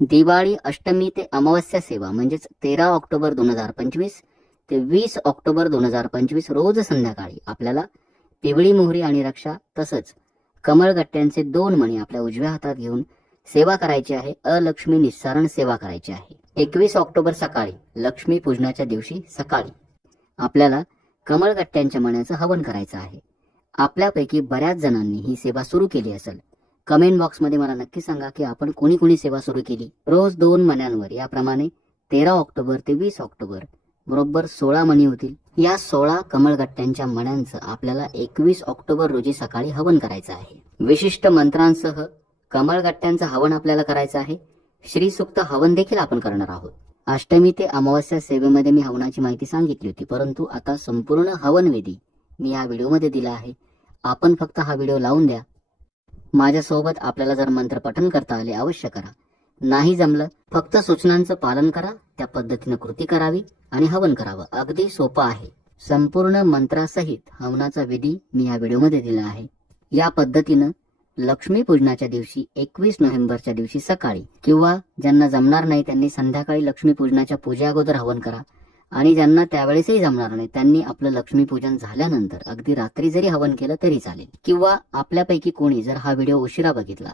दिवाळी अष्टमी ते अमावस्या सेवा म्हणजेच 13 ऑक्टोबर 2025 ते 20 ऑक्टोबर 2025 रोज संध्याकाळी आपल्याला पिवळी मोहरी आणि रक्षा तसंच कमळगट्ट्यांचे 2 मणी आपल्या उजव्या हातात घेऊन सेवा करायची आहे. अलक्ष्मी निस्सारण सेवा करायची आहे. 21 ऑक्टोबर सकाळी लक्ष्मी पूजनाच्या दिवशी सकाळी आपल्याला कमळगट्ट्यांच्या मण्याचं हवन करायचं आहे. आपल्यापैकी बऱ्याच जणांनी ही सेवा सुरू केली असेल. कमेंट बॉक्समध्ये मला नक्की सांगा की आपण कोणी कोणी सेवा सुरू केली. रोज 2 मण्यांवर याप्रमाणे 13 ऑक्टोबर ते 20 ऑक्टोबर बरोबर 16 मणी होतील. या 16 कमळगट्ट्यांच्या मण्यांचं आपल्याला 21 ऑक्टोबर रोजी सकाळी हवन करायचं आहे. विशिष्ट मंत्रांसह कमळगट्ट्यांचं हवन आपल्याला करायचं आहे. श्रीसूक्त हवन देखील आपण करणार आहोत. अष्टमी ते अमावस्या सेवेमध्ये मी हवनाची माहिती सांगितली होती, परंतु आता संपूर्ण हवनविधी मी या व्हिडिओमध्ये दिला आहे. आपण फक्त हा व्हिडिओ लावून द्या. माझ्यासोबत आपल्याला जर मंत्र पठण करता आले अवश्य करा. नाही जमलं फक्त सूचनांचं पालन करा, त्या पद्धतीने कृती करावी आणि हवन करावं. अगदी सोपं आहे. संपूर्ण मंत्रासहित हवनाचा विधी मी या व्हिडिओमध्ये दिला आहे. या पद्धतीनं लक्ष्मी पूजनाच्या दिवशी 21 नोव्हेंबरच्या दिवशी सकाळी किंवा ज्यांना जमणार नाही त्यांनी संध्याकाळी लक्ष्मी पूजनाच्या पूजे अगोदर हवन करा आणि ज्यांना त्यावेळेसही जमणार नाही त्यांनी आपलं लक्ष्मी पूजन झाल्यानंतर अगदी रात्री जरी हवन केलं तरी चालेल. किंवा आपल्यापैकी कोणी जर हा व्हिडिओ उशिरा बघितला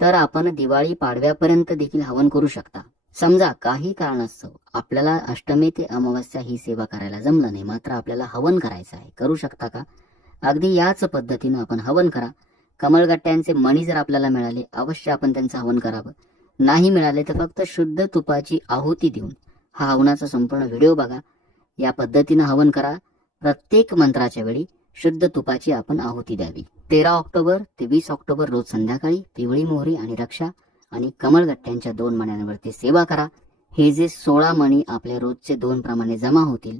तर आपण दिवाळी पाडव्यापर्यंत देखील हवन करू शकता. समजा काही कारणास्तव आपल्याला अष्टमी ते अमावस्या ही सेवा करायला जमलं नाही, मात्र आपल्याला हवन करायचं आहे, करू शकता का? अगदी याच पद्धतीनं आपण हवन करा. कमळगट्ट्यांचे मणी जर आपल्याला मिळाले अवश्य आपण त्यांचं हवन करावं. नाही मिळाले तर फक्त शुद्ध तुपाची आहुती देऊन हा हवनाचा संपूर्ण व्हिडिओ बघा. या पद्धतीनं हवन करा. प्रत्येक मंत्राच्या वेळी शुद्ध तुपाची आपण आहुती द्यावी. 13 ऑक्टोबर ते 20 ऑक्टोबर रोज संध्याकाळी पिवळी मोहरी आणि रक्षा आणि कमळगट्ट्यांच्या 2 मण्यांवरती सेवा करा. हे जे 16 मणी आपले रोजचे 2 प्रमाणे जमा होतील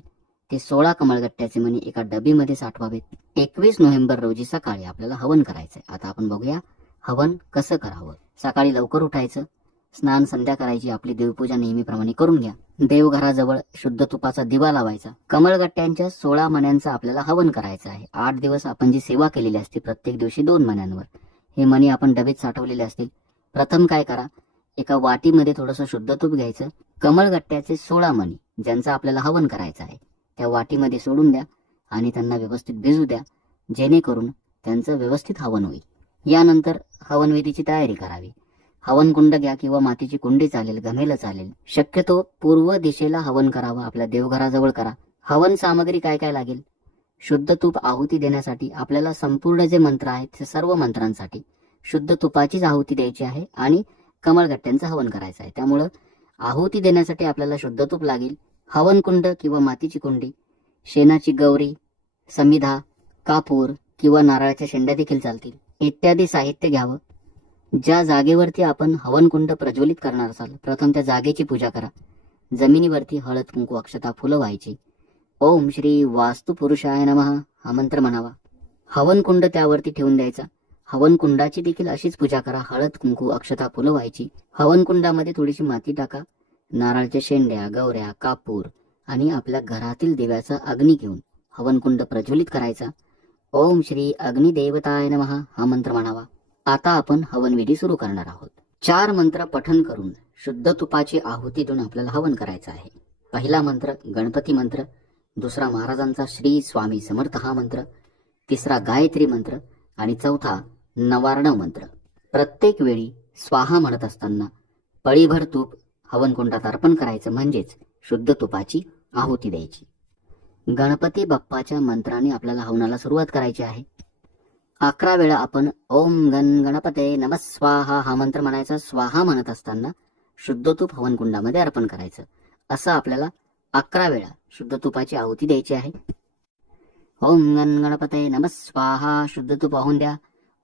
ते 16 कमळगट्ट्याचे मणी एका डबीमध्ये साठवावेत. 21 नोव्हेंबर रोजी सकाळी आपल्याला हवन करायचंय. आता आपण बघूया हवन कसं करावं. सकाळी लवकर उठायचं, स्नान संध्या करायची, आपली देवपूजा नेहमीप्रमाणे करून घ्या. देवघराजवळ शुद्ध तुपाचा दिवा लावायचा. कमळगट्ट्यांच्या 16 मण्यांचं आपल्याला हवन करायचं आहे. 8 दिवस आपण जी सेवा केलेली असते प्रत्येक दिवशी 2 मण्यांवर हे मणी आपण डबेत साठवलेले असतील. प्रथम काय करा, एका वाटीमध्ये थोडंसं शुद्ध तूप घ्यायचं. कमळगट्ट्याचे 16 मणी ज्यांचं आपल्याला हवन करायचं आहे त्या वाटीमध्ये सोडून द्या आणि त्यांना व्यवस्थित भिजू द्या, जेणेकरून त्यांचं व्यवस्थित हवन होईल. यानंतर हवनविधीची तयारी करावी. हवन कुंड घ्या किंवा मातीची कुंडी चालेल, घमेलं चालेल. शक्यतो पूर्व दिशेला हवन करावं. आपल्या देवघराजवळ करा. हवन सामग्री काय काय लागेल? शुद्ध तूप आहुती देण्यासाठी आपल्याला संपूर्ण जे मंत्र आहेत ते सर्व मंत्रांसाठी शुद्ध तुपाचीच आहुती द्यायची आहे आणि कमळगट्ट्यांचं हवन करायचं आहे. त्यामुळं आहुती देण्यासाठी आपल्याला शुद्ध तूप लागेल. हवन कुंड किंवा मातीची कुंडी, शेणाची गौरी, समिधा, कापूर किंवा नारळाच्या शेंड्या देखील चालतील इत्यादी साहित्य घ्यावं. ज्या जागेवरती आपण हवन कुंड प्रज्वलित करणार असाल प्रथम त्या जागेची पूजा करा. जमिनीवरती हळद कुंकू अक्षता फुलं व्हायची. ओम श्री वास्तु पुरुषाय नमः हा मंत्र म्हणावा. हवन कुंड त्यावरती ठेवून द्यायचा. हवन कुंडाची देखील अशीच पूजा करा. हळद कुंकू अक्षता फुलं व्हायची. हवन कुंडामध्ये थोडीशी माती टाका. नारळाच्या शेंड्या, गौऱ्या, कापूर आणि आपल्या घरातील दिव्याचा अग्नी घेऊन हवन कुंड प्रज्वलित करायचा. ओम श्री अग्निदेवताय नमः हा मंत्र म्हणावा. आता आपण हवनविधी सुरू करणार आहोत. 4 मंत्र पठण करून शुद्ध तुपाची आहुती देऊन आपल्याला हवन करायचं आहे. पहिला मंत्र गणपती मंत्र, दुसरा महाराजांचा श्री स्वामी समर्थ हा मंत्र, तिसरा गायत्री मंत्र आणि चौथा नवार्णव मंत्र. प्रत्येक वेळी स्वाहा म्हणत असताना पळीभर तूप हवन कुंडात अर्पण करायचं, म्हणजेच शुद्ध तुपाची आहुती द्यायची. गणपती बाप्पाच्या मंत्राने आपल्याला हवनाला सुरुवात करायची आहे. 11 वेळा आपण ओम गण गणपते नमः स्वाहा हा मंत्र म्हणायचा. स्वाहा म्हणत असताना शुद्ध तूप हवन कुंडामध्ये अर्पण करायचं. असं आपल्याला 11 वेळा शुद्ध तुपाची आहुती द्यायची आहे. ओम गण गणपते नमः स्वाहा शुद्ध तूप वाहून द्या.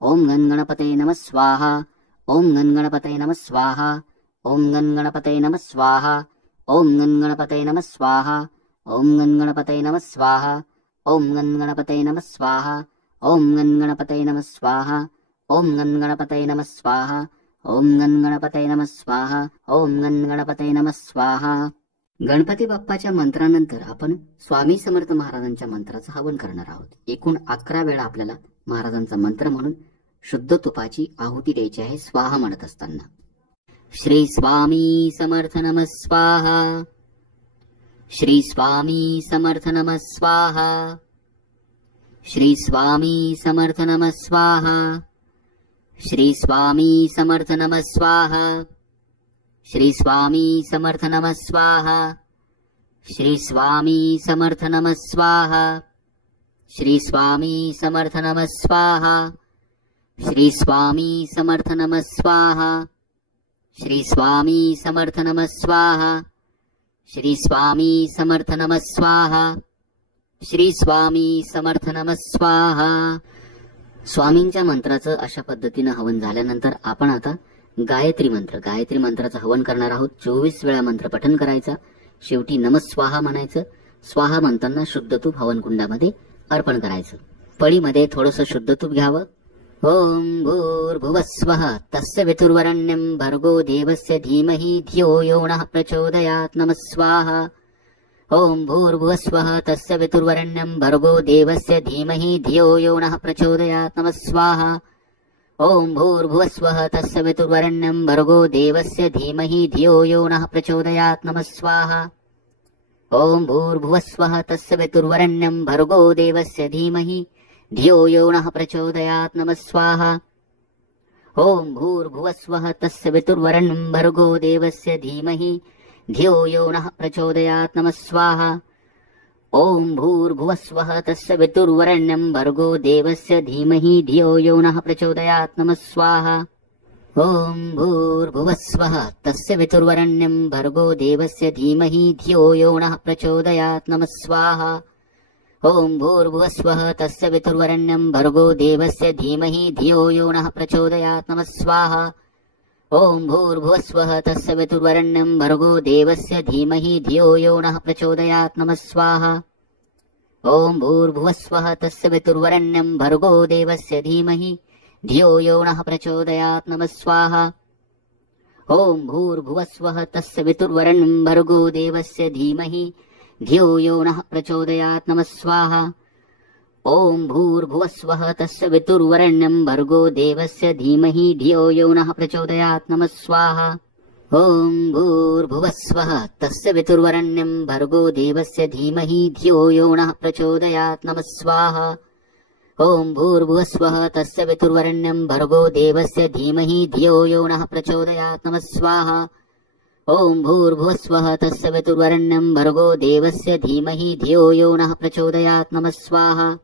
ओम गण गणपते नमः स्वाहा. ओम गण गणपते नमः स्वाहा. ओम गण गणपते नमः स्वाहा. ओम गण गणपते नमः स्वाहा. ओम गण गणपते नमः स्वाहा. ओम गण गणपते नमः स्वाहा. ओम गण गणपते नमः स्वाहा. ओम गण गणपते नमः स्वाहा. ओम गण गणपते नमः स्वाहा. ओम गण गणपते नमः स्वाहा. गणपती बाप्पाच्या मंत्रानंतर आपण स्वामी समर्थ महाराजांच्या मंत्राचं हवन करणार आहोत. एकूण 11 वेळा आपल्याला महाराजांचा मंत्र म्हणून शुद्ध तुपाची आहुती द्यायची आहे स्वाहा म्हणत असताना. श्री स्वामी समर्थ नमः स्वाहा. श्री स्वामी समर्थ नमः स्वाहा. श्री स्वामी समर्थ नमः स्वाहा. श्री स्वामी समर्थ नमः स्वाहा. श्री स्वामी समर्थ नमः स्वाहा. श्री स्वामी समर्थ नमः स्वाहा. श्री स्वामी समर्थ नमः स्वाहा. श्री स्वामी समर्थ नमः स्वाहा. श्री स्वामी समर्थ नमः स्वाहा. श्री स्वामी समर्थ नमः स्वाहा. श्री स्वामी समर्थ नमः स्वाहा. स्वामींच्या मंत्राचं अशा पद्धतीने हवन झाल्यानंतर आपण आता गायत्री मंत्राचं हवन करणार आहोत. 24 वेळा मंत्र पठन करायचा. शेवटी नमस्वाहा म्हणायचं. स्वाहा म्हणताना शुद्ध तूप हवन कुंडामध्ये अर्पण करायचं. पळीमध्ये थोडंसं शुद्ध तूप घ्यावं. ओम भूर्भुवस्वः तस्य वितुर्वरेण्यं भर्गो देवस्य धीमहि धियो यो नः प्रचोदयात्. नमः स्वाहा. ओम भूर्भुवस्वः तस्य वितुर्वरेण्यं भर्गो देवस्य धीमहि धियो यो नः प्रचोदयात्. नमः स्वाहा. ओम भूर्भुवस्वः तस्य वितुर्वरेण्यं भर्गो देवस्य धीमहि धियो यो नः प्रचोदयात्. नमः स्वाहा. ओम भूर्भुवस्वः तस्य वितुर्वरेण्यं भर्गो देवस्य धीमहि धियो यो नः प्रचोदयात्. नमः स्वाहा. ओम भूर्भुवस्वः तस्य वितुर्वरेण्यं भर्गो देवस्य धीमहि धियो यो नः प्रचोदयात्. नमः स्वाहा. ओम भूर्भुवस्वः तस्य वितुर्वरेण्यं भर्गो देवस्य धीमहि धियो यो नः प्रचोदयात्. नमः स्वाहा. ओम भूर्भुवस्वः तस्य वितुर्वरेण्यं भर्गो देवस्य धीमहि धियो यो नः प्रचोदयात्. नमः स्वाहा. ओम भूर्भुवस्वः तस्य वितुर्वरेण्यं भर्गो देवस्य धीमहि धियो यो नः प्रचोदयात्. नमः स्वाहा. ओम भूर्भुवस्वः तस्य वितुर्वरेण्यं भर्गो देवस्य धीमहि धियो यो नः प्रचोदयात्. नमः स्वाहा. ओम भूर्भुवस्वः तस्य वितुर्वरेण्यं भर्गो देवस्य धीमहि धियो यो नः प्रचोदयात्. नमः स्वाहा. ओम भूर्भुवस्वः तस्य वितुर्वरेण्यं भर्गो देवस्य धीमहि धियो यो नः प्रचोदयात्. नमः स्वाहा. ओम भूर्भुवस्वः तस्य वितुर्वरेण्यं भर्गो देवस्य धीमहि धियो यो नः प्रचोदयात्. नमः स्वाहा. ओम भूर्भुवस्वः तस्य वितुर्वरेण्यं भर्गो देवस्य धीमहि धियो यो नः प्रचोदयात्. नमः स्वाहा. ओम भूर्भुवस्वः तस्य वितुर्वरेण्यं भर्गो देवस्य धीमहि धियो यो नः प्रचोदयात्. नमः स्वाहा. ओम भूर्भुवस्वः तस्य वितुर्वरेण्यं भर्गो देवस्य धीमहि धियो यो नः प्रचोदयात्. नमः स्वाहा.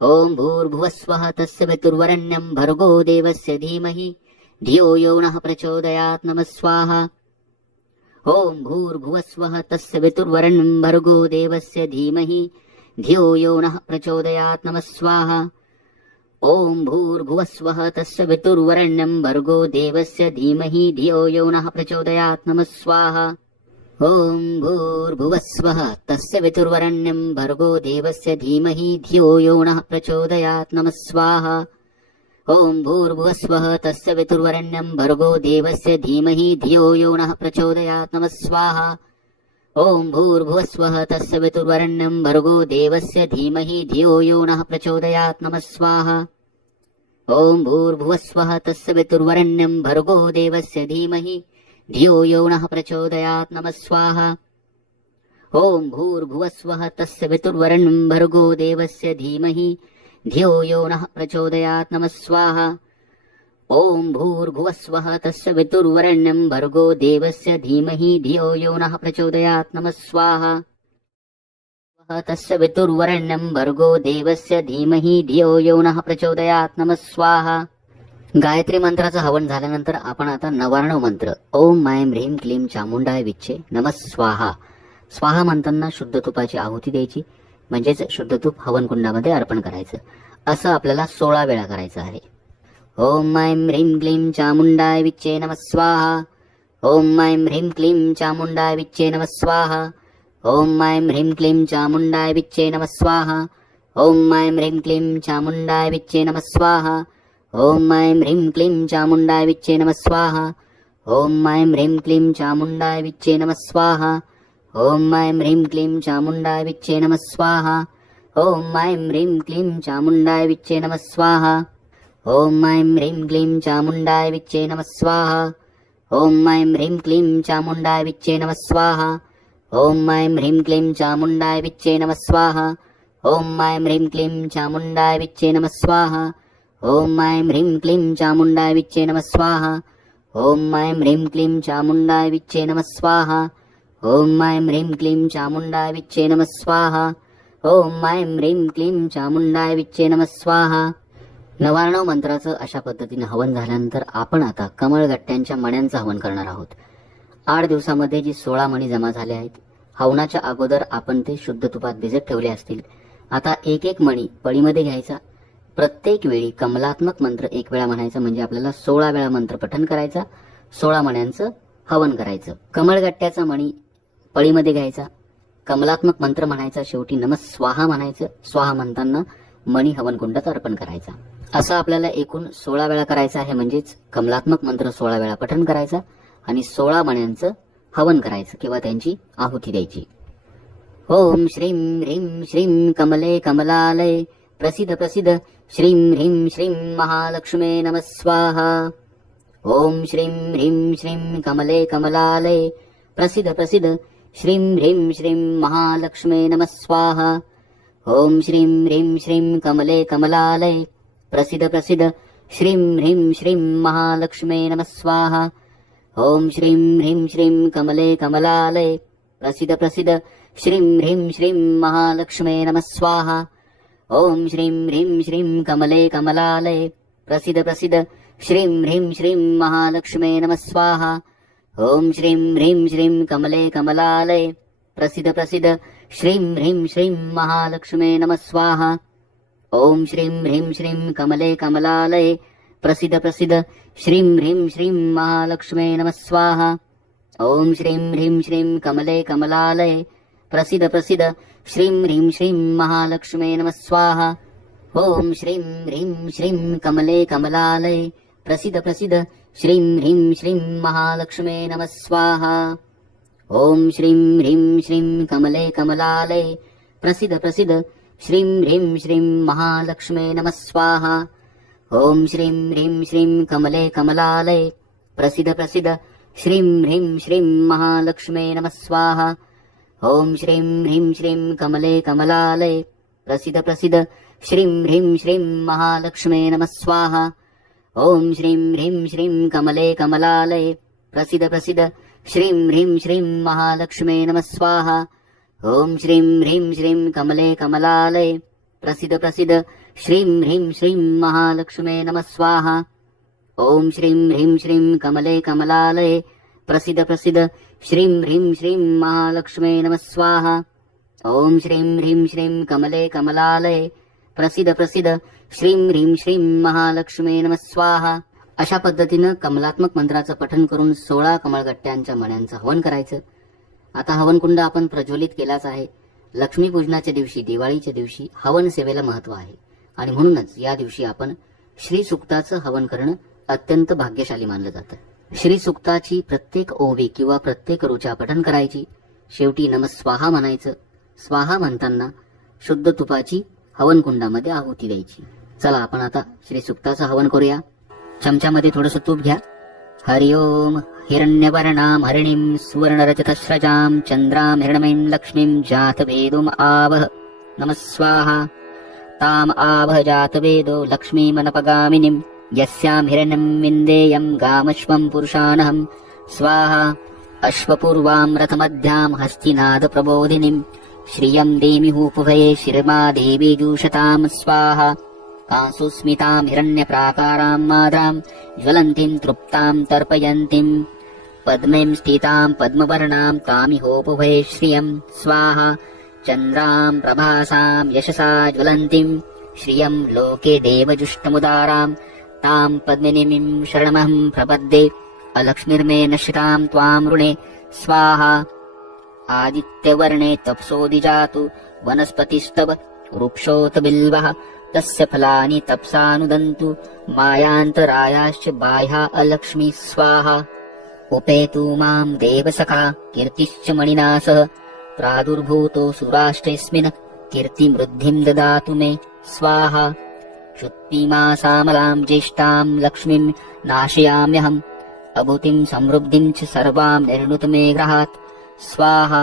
ओम भूर्भुवस्वः तस्य वितुर्वरेण्यं भर्गो देवस्य धीमहि धियो यो नः प्रचोदयात्. नमः स्वाहा. ओम भूर्भुवस्वः तस्य वितुर्वरेण्यं भर्गो देवस्य धीमहि धियो यो नः प्रचोदयात्. नमः स्वाहा. ओम भूर्भुवस्वः तस्य वितुर्वरेण्यं भर्गो देवस्य धीमहि धियो यो नः प्रचोदयात्. नमः स्वाहा. ओम भूर्भुवस्वः तस्य वितुर्वरेण्यं भर्गो देवस्य धीमहि धियो यो नः प्रचोदयात्. नमः स्वाहा. ओम भूर्भुवस्वः तस्य वितुर्वरेण्यं भर्गो देवस्य धीमहि धियो यो नः प्रचोदयात्. नमः स्वाहा. ओम भूर्भुवस्वः तस्य वितुर्वरेण्यं भर्गो देवस्य धीमहि धियो यो नः प्रचोदयात्. नमः स्वाहा. ओम भूर्भुवस्वः तस्य वितुर्वरेण्यं भर्गो देवस्य धीमहि धियो यो नः प्रचोदयात्. नमः स्वाहा. ओम भूर्भुवस्वः तस्य वितुर्वरेण्यं भर्गो देवस्य धीमहि धियो यो नः प्रचोदयात्. नमः स्वाहा. ओम भूर्भुवस्वः तस्य वितुर्वरेण्यं भर्गो देवस्य धीमहि धियो यो नः प्रचोदयात्. नमः स्वाहा. तस्य वितुर्वरेण्यं भर्गो देवस्य धीमहि धियो यो नः प्रचोदयात्. नमः स्वाहा. गायत्री मंत्राचं हवन झाल्यानंतर आपण आता नवार्णव मंत्र ओम ऐं ह्रीं क्लीं चामुंडाय विच्चे नमः स्वाहा. स्वाहा म्हणताना शुद्ध तुपाची आहुती द्यायची, म्हणजेच शुद्ध तूप हवन कुंडामध्ये अर्पण करायचं. असं आपल्याला 16 वेळा करायचं आहे. ओम ऐं ह्रीं क्लीं चामुंडाय विच्चे नमः स्वाहा. ओम ऐं ह्रीं क्लीं चामुंडाय विच्चे नमः स्वाहा. ओम ऐं ह्रीं क्लीं चामुंडाय विच्चे नमः स्वाहा. ओम ऐं ह्रीं क्लीं चामुंडाय विच्चे नमः स्वाहा. ओम ऐं ह्रीं क्लीं चामुंडाय विच्चे नमः स्वाहा. ओम ऐं ह्रीं क्लीं चामुंडाय विच्चे नमः स्वाहा. ओम ऐं ह्रीं क्लीं चामुंडाय विच्चे नमः स्वाहा. ओम ऐं ह्रीं क्लीं चामुंडाय विच्चे नमः स्वाहा. ओम ऐं ह्रीं क्लीं चामुंडाय विच्चे नमः स्वाहा. ओम ऐं ह्रीं क्लीं चामुण्डाय विच्चे नमः स्वाहा। ओम ऐं ह्रीं क्लीं चामुण्डाय विच्चे नमः स्वाहा। ओम ऐं ह्रीं क्लीं चामुण्डाय विच्चे नमः स्वाहा। ओम ऐं ह्रीं क्लीं चामुण्डाय विच्चे नमः स्वाहा। ओम ऐं ह्रीं क्लीं चामुण्डाय विच्चे नमः स्वाहा। ओम ऐं ह्रीं क्लीं चामुण्डाय विच्चे नमः स्वाहा। ओम ऐं ह्रीं क्लीं चामुण्डाय विच्चे नमः स्वाहा। 99 मंत्राचं अशा पद्धतीने हवन झाल्यानंतर आपण आता कमळगट्ट्यांच्या मण्यांचं हवन करणार आहोत। 8 दिवसामध्ये जी 16 मणी जमा झाल्या आहेत, हवनाच्या अगोदर आपण ते शुद्ध तुपात भिजत ठेवले असतील। आता एक एक मणी पळीमध्ये घ्यायचा, प्रत्येक वेळी कमलात्मक मंत्र 1 वेळा म्हणायचा, म्हणजे आपल्याला 16 वेळा मंत्र पठण करायचा, 16 मण्यांचं हवन करायचं। कमळगट्ट्याचा मणी पळीमध्ये घ्यायचा, कमलात्मक मंत्र म्हणायचा, शेवटी नमः स्वाहा म्हणायचं। स्वाहा म्हणताना मणी हवन कुंडात अर्पण करायचा। असं आपल्याला एकूण 16 वेळा करायचं आहे, म्हणजेच कमलात्मक मंत्र 16 वेळा पठण करायचा आणि 16 मण्यांचं हवन करायचं किंवा त्यांची आहुती द्यायची। ओम श्रीं ह्रीं श्रीं कमले कमलालय प्रसिद्ध प्रसिद्ध श्रीं ह्रीं श्रीं महालक्ष्मे नमः स्वाहा। ओम श्रीं ह्रीं श्रीं कमले कमलालय प्रसिद्ध प्रसिद्ध श्रीं ह्रीं श्रीं महालक्ष्मे नमः स्वाहा। ओम श्रीं ह्रीं श्रीं कमले कमलालय प्रसिद्ध प्रसिद्ध श्रीं ह्रीं श्रीं महालक्ष्मे नमः स्वाहा। ओम श्रीं ह्रीं श्रीं कमले कमलालय प्रसिद्ध प्रसिद्ध श्रीं ह्रीं श्रीं महालक्ष्मे नमः स्वाहा। ओम श्रीं ह्रीं श्रीं कमले कमलालय प्रसिद्ध प्रसिद्ध श्रीं ह्रीं श्रीं महालक्ष्मे नमः स्वाहा। ओम श्रीं ह्रीं श्रीं कमले कमलालय प्रसिद्ध प्रसिद्ध श्रीं ह्रीं श्रीं महालक्ष्मे नमः स्वाहा। ओम श्रीं ह्रीं श्रीं कमले कमलालय प्रसिद्ध प्रसिद्ध श्रीं ह्रीं श्रीं महालक्ष्मे नमः स्वाहा। ओम श्रीं ह्रीं श्रीं कमले कमलालय प्रसिद्ध प्रसिद्ध श्रीं ह्रीं श्रीं महालक्ष्मे नमः स्वाहा। ओम श्रीं ह्रीं श्रीं कमले कमलालय प्रसिद्ध प्रसिद्ध श्रीं ह्रीं श्रीं महालक्ष्मे नमः स्वाहा। ओम श्रीं ह्रीं श्रीं कमले कमलालय प्रसिद्ध प्रसिद्ध श्रीं ह्रीं श्रीं महालक्ष्मे नमः स्वाहा। ओम श्रीं ह्रीं श्रीं कमले कमलालय प्रसिद्ध प्रसिद्ध श्रीं ह्रीं श्रीं महालक्ष्मे नमः स्वाहा। ओम श्रीं ह्रीं श्रीं कमले कमलालय प्रसिद्ध प्रसिद्ध श्रीं ह्रीं श्रीं महालक्ष्मे नमः स्वाहा। ओम श्रीं ह्रीं श्रीं कमले कमलालय प्रसिद्ध प्रसिद्ध श्रीं ह्रीं श्रीं महालक्ष्मे नमः स्वाहा। ओम श्रीं ह्रीं श्रीं कमले कमलालय प्रसिद्ध प्रसिद्ध श्रीं ह्रीं श्रीं महालक्ष्मे नमः स्वाहा। ओम श्रीं ह्रीं श्रीं कमले कमलालय प्रसिद्ध प्रसिद्ध श्रीं ह्रीं श्रीं महालक्ष्मे नमः स्वाहा। ओम श्रीं ह्रीं श्रीं कमले कमलालय प्रसिद्ध प्रसिद्ध श्रीं ह्रीं श्रीं महालक्ष्मे नमः स्वाहा। अशा पद्धतीनं कमलात्मक मंत्राचं पठण करून 16 कमळगट्ट्यांच्या मण्यांचं हवन करायचं। आता हवनकुंड आपण प्रज्वलित केलाच आहे। लक्ष्मीपूजनाच्या दिवशी, दिवाळीच्या दिवशी हवन सेवेला महत्व आहे आणि म्हणूनच या दिवशी आपण श्री सुक्ताचं हवन करणं अत्यंत भाग्यशाली मानलं जातं। श्री सुक्ताची प्रत्येक ओवी किंवा प्रत्येक ऋचा पठण करायची, शेवटी नमः स्वाहा म्हणायचं। स्वाहा म्हणताना शुद्ध तुपाची हवनकुंडामध्ये आहुती द्यायची। चला आपण आता श्री सुक्ताचं हवन करूया। चमच्यामध्ये थोडंसं तूप घ्या। हरि ओम हिरण्यवर्णां हरिणीं सुवर्णरजतस्रजां चंद्रां हिरण्मयीं लक्ष्मीं जातवेदोम आवह नमः स्वाहा। ताम आवह जातवेदो लक्ष्मीमनपगामिनीं यस्यां हिरण्यं विन्देयं गामश्वं पुरुषानहं स्वाहा। अश्वपूर्वां रथमध्यां हस्तिनाद प्रबोधिनीं श्रियं देमिहूपभये शिरमा देवी जूषतां स्वाहा। कांसुस्मितां हिरण्यप्राकारां माद्रां ज्वलन्तीं तृप्तां तर्पयन्तीं पद्मीं स्थितां पद्मवर्णां तामिहोपभये श्रियं स्वाहा। चन्द्रां प्रभासां यशसा ज्वलन्तीं श्रियं लोके देवजुष्टमुदारां तां पद्मिनीं शरणमहं प्रपद्ये अलक्ष्मीर्मे नश्यतां त्वां ऋणे स्वाहा। आदित्यवर्णे तप्सोदिजातु वनस्पतिस्तव वृक्षोत बिल्वः तस्य फलानि तप्सानुदन्तु मायान्तरायाश्च बाह्या अलक्ष्मी स्वाहा। उपेतु मां देवसखा कीर्तिश्च मणिना सह प्रादुर्भूतो सुराष्ट्रेऽस्मिन् कीर्तिमृद्धिं ददातु मे स्वाहा। शुत्पिमासामलां ज्येष्ठां लक्ष्मीं नाशयाम्यहम् अभूतिं समृद्धिं च सर्वां निर्णुतमे ग्रहात् स्वाहा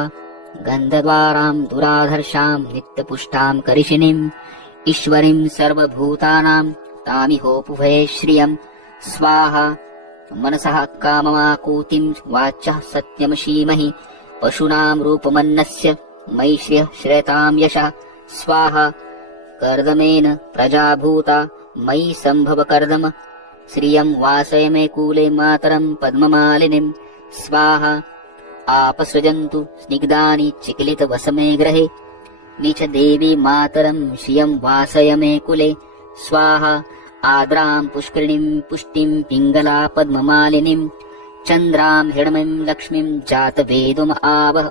गन्धद्वारां दुराधर्षां नित्यपुष्टां करिशिनीम् ईश्वरीं सर्वभूतानां तामिहोपुभये श्रियम् स्वाहा मनसः काममाकूतिं वाचः सत्यमशीमहि पशूनां रूपमन्नस्य मैश्र्यः श्रेतां यशः स्वाहा कर्दमेन प्रजाभूता मयि सम्भव कर्दम श्रियं वासय मे कूले मातरं पद्ममालिनीं स्वाहा आपसृजन्तु स्निग्धानि चिकिलितवसमे गृहे नीच देवी मातरं श्रियं वासय मे कुले स्वाहा आद्रां पुष्करिणीं पुष्टिं पिङ्गला पद्ममालिनीं चन्द्रां हिरण्मयीं लक्ष्मीं जातवेदुम आवह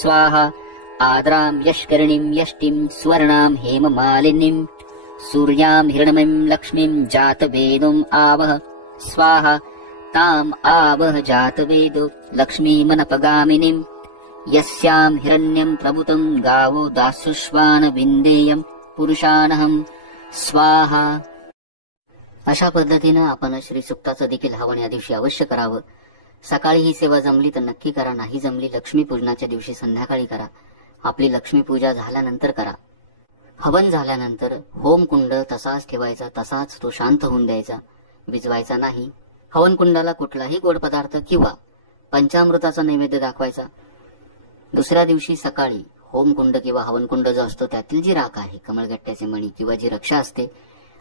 स्वाहा आद्रां यष्करिणीं यष्टिं स्वर्णां हेममालिनीं सूर्यां हिरण्मयीं लक्ष्मीं जातवेदुम आवह स्वाहा ताम् आवह जातवेदो लक्ष्मीमनपगामिनीं यस्यां हिरण्यं प्रभुतं गावो दासुष्वान विन्देयं पुरुषानहं स्वाहा। अशा पद्धतीनं आपण श्री सुक्ताचं देखील हवन या दिवशी अवश्य करावं। सकाळी ही सेवा जमली तर नक्की करा, नाही जमली लक्ष्मी पूजनाच्या दिवशी संध्याकाळी करा। आपली लक्ष्मी पूजा झाल्यानंतर करा। हवन झाल्यानंतर होम कुंड तसाच ठेवायचा, तसाच तो शांत होऊन द्यायचा, विजवायचा नाही। हवन कुंडाला कुठलाही गोड पदार्थ किंवा पंचामृताचा नैवेद्य दाखवायचा। दुसऱ्या दिवशी सकाळी होम कुंड किंवा हवन कुंड जो असतो त्यातील जी राख आहे, कमळगट्ट्याचे मणी किंवा जी रक्षा असते,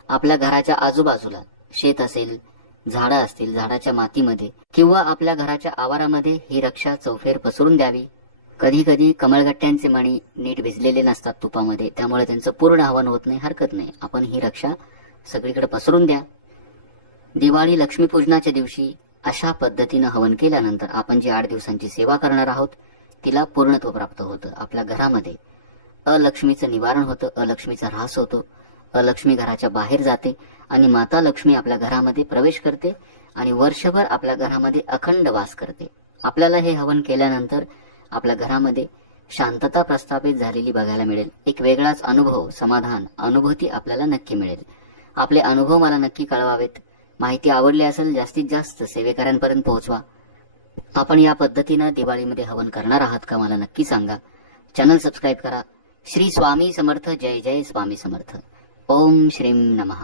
आपल्या घराच्या आजूबाजूला शेत असेल, झाडं असतील, झाडाच्या मातीमध्ये किंवा आपल्या घराच्या आवारामध्ये ही रक्षा चौफेर पसरून द्यावी। कधी कधी कमळगट्ट्यांचे मणी नीट भिजलेले नसतात तुपामध्ये, त्यामुळे त्यांचं पूर्ण हवन होत नाही, हरकत नाही, आपण ही रक्षा सगळीकडे पसरून द्या। दिवाळी लक्ष्मीपूजनाच्या दिवशी अशा पद्धतीनं हवन केल्यानंतर आपण जी 8 दिवसांची सेवा करणार आहोत तिला पूर्णत्व प्राप्त होतं। आपल्या घरामध्ये अलक्ष्मीचं निवारण होतं, अलक्ष्मीचा ऱ्हास होतो, अलक्ष्मी घराच्या बाहेर जाते आणि माता लक्ष्मी आपल्या घरामध्ये प्रवेश करते आणि वर्षभर आपल्या घरामध्ये अखंड वास करते। आपल्याला हे हवन केल्यानंतर आपल्या घरामध्ये शांतता प्रस्थापित झालेली बघायला मिळेल। एक वेगळाच अनुभव, समाधान, अनुभूती आपल्याला नक्की मिळेल। आपले अनुभव मला नक्की कळवावेत। माहिती आवडली असेल जास्तीत जास्त सेवेकऱ्यांपर्यंत पोहोचवा। आपण या पद्धतीनं दिवाळीमध्ये हवन करणार आहात का मला नक्की सांगा। चॅनल सबस्क्राइब करा। श्री स्वामी समर्थ। जय जय स्वामी समर्थ। ओम श्रीं नमः।